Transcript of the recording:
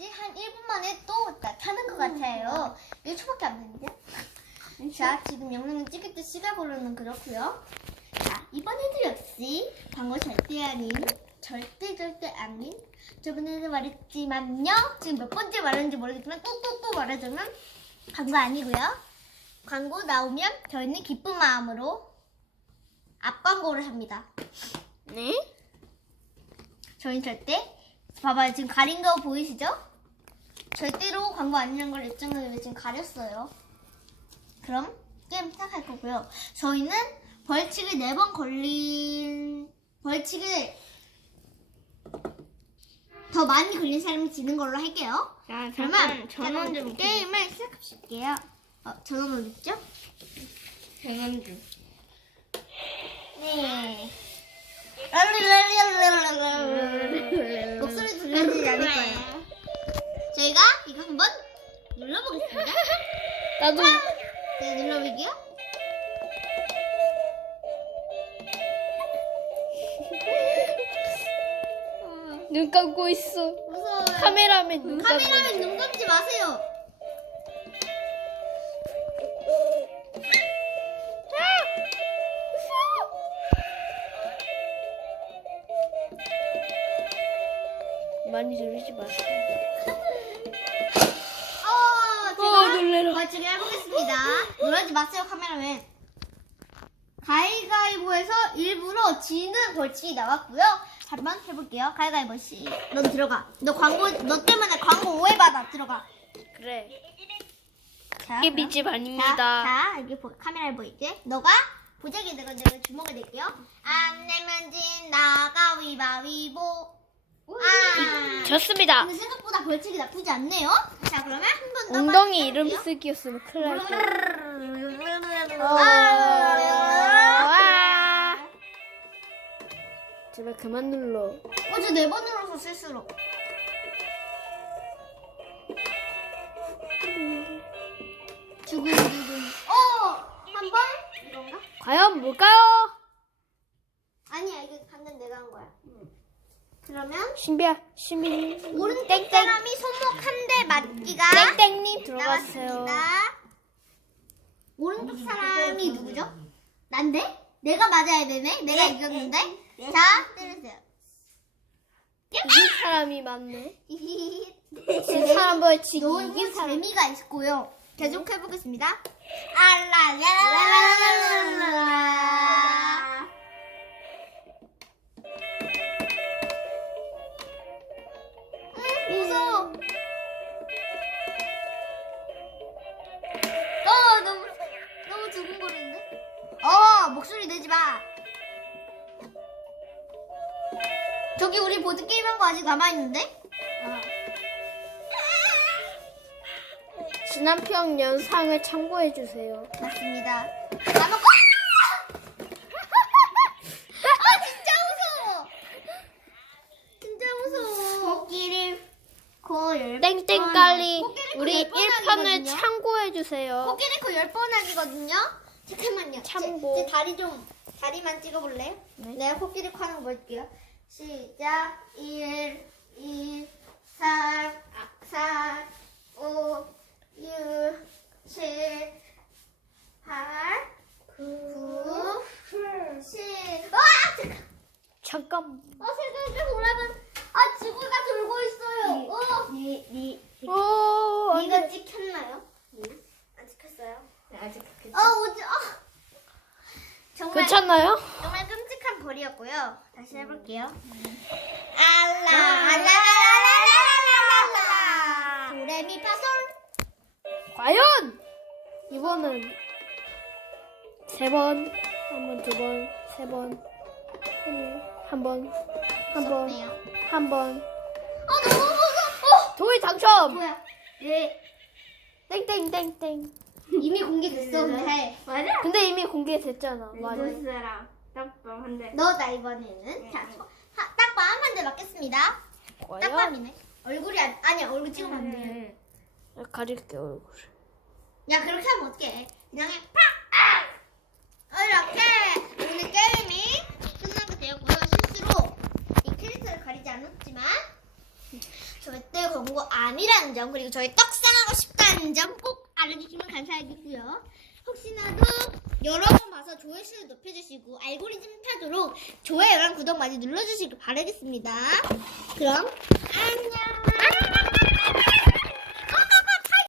왠지 한 1분 만에 또 나타난 것 같아요. 1초밖에 안 됐는데. 자, 지금 영상을 찍을 때 시간 걸로는 그렇고요. 자, 이번에도 역시 광고 절대 아닌, 절대 절대 아닌, 저번에도 말했지만요. 지금 몇 번째 말했는지 모르겠지만 또또또 말하자면 광고 아니고요. 광고 나오면 저희는 기쁜 마음으로 앞 광고를 합니다. 네? 저희는 절대 봐봐요 지금 가린 거 보이시죠? 절대로 광고 아니라는 걸 입장을 지금 가렸어요. 그럼 게임 시작할 거고요. 저희는 벌칙을 네번 걸린 벌칙을 더 많이 걸린 사람이 지는 걸로 할게요. 자, 그러면 전원 자, 좀 게임을 시작할게요. 어, 전원 어디 있죠? 전원 좀. 네. 목소리 들리지 않을 거예요. 저희가 이거 한번 눌러보겠습니다. 나도 네, 눌러볼게요. 눈 감고 있어. 무서워요. 카메라맨 눈 감고. 카메라맨 눈 감지 마세요. 많이 들리지 마세요. 어, 어, 놀래라. 벌칙을 해보겠습니다. 놀라지 마세요, 카메라맨. 가위가위보에서 일부러 지는 벌칙이 나왔고요. 한번 해볼게요. 가위가위보 씨. 넌 들어가. 너 광고, 너 때문에 광고 오해받아. 들어가. 그래. 자, 이게 그럼. 빚집 자, 아닙니다. 자, 여기 보- 카메라에 보이지? 너가 보자기 내가 내가 주먹을 낼게요. 안 내면 진다 가위바위보. 아. 졌습니다. 근데 생각보다 벌칙이 나쁘지 않네요. 자, 그러면 한번 더. 엉덩이 이름 쓰기였으면 큰일 날 뻔. 아. 와. 제발 그만 눌러. 어, 저네번 눌러서 실수로. 두근두근. 어, 한 번? 이건가? 과연 뭘까요? 아니야, 이거 방금 내가 한 거야. 그러면 신비야, 신비. 오른쪽 땡땡. 사람이 손목 한 대 맞기가 땡땡님 들어갔어요. 나왔습니다. 오른쪽 사람이 누구죠? 난데? 내가 맞아야 되네? 내가 이겼는데? 자, 때리세요. 이 사람이 맞네. 이 네. 사람 너무 이긴 사람. 재미가 있고요. 계속 해보겠습니다. 알라라라라라라. 저기 우리 보드게임 한 거 아직 남아있는데? 지난 편 영상을 참고해 주세요. 맞습니다. 까먹고. 아 진짜 무서워. 진짜 무서워. 코끼리 코 땡땡깔리 코끼리 코 우리 열번 1편을 하기거든요. 참고해 주세요. 코끼리 코열 번 하기거든요. 잠깐만요. 참고. 제, 제 다리 좀 다리만 찍어볼래요? 네. 내가 코끼리 코 하는 거 볼게요. 시작. 1, 2, 3, 4, 5, 6, 7, 8, 9, 10. 와! 잠깐. 잠깐. 아, 세상에 돌아간. 아, 지구가 돌고 있어요. 어. 니, 니, 오, 돼. 찍혔나요? 안 찍혔어요. 아직 그 아, 오지. 아. 정말 괜찮나요? 벌이었고요. 다시 해볼게요. 음. 알라 알라 알라라라라라라 도레미파솔 과연 이번은 세 번, 한 번, 두 번, 세 번, 한 번, 한 번. 한 번. 아 너무 무서워. 도이 당첨. 뭐야? 네. 땡땡땡땡. 이미 공개됐어. 근데 맞아? 근데 이미 공개됐잖아. 맞아. 누스랑 딱밤 한 대. 너 나 이번에는 자 하- 딱밤 한 대 맞겠습니다. 과연 딱밤이네. 얼굴이 아니, 아니야 얼굴 찍으면 안 돼. 가릴게 얼굴. 야 그렇게 하면 어떡해 그냥 해 팍! 아! 이렇게 오늘 게임이 끝나게 되었고요 실수로 이 캐릭터를 가리지 않았지만 절대 광고 아니라는 점 그리고 저희 떡상하고 싶다는 점 꼭 알려주시면 감사하겠고요. 혹시나도 여러 번 봐서 조회수를 높여주시고 알고리즘 타도록 좋아요랑 구독 많이 눌러주시길 바라겠습니다. 그럼 안녕.